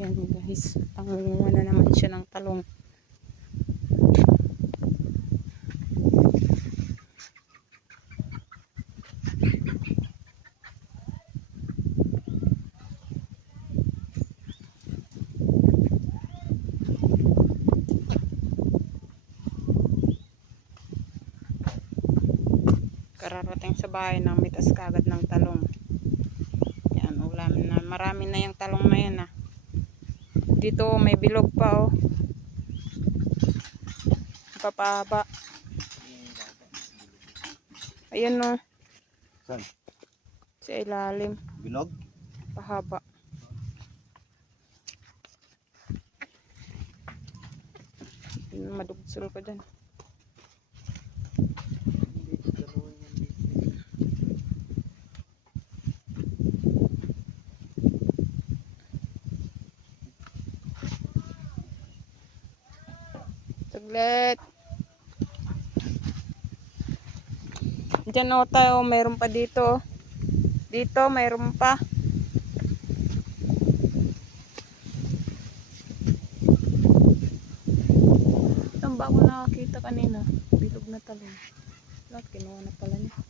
Yan guys, pangunguha na naman siya ng talong. Kararating sa bahay ng mitas kagad ng talong. Yan, ulam na. Marami na yung talong na yan ah. Dito may bilog pa oh. Papahaba. Ayun oh. Saan? Sa ilalim. Bilog? Pahaba. Madugsol ko dyan. Saglit. Diyan o tayo, mayroon pa dito. Dito, mayroon pa. Saan ba ako nakakita kanina? Bilog na talong. Lahat kinuha na pala niya.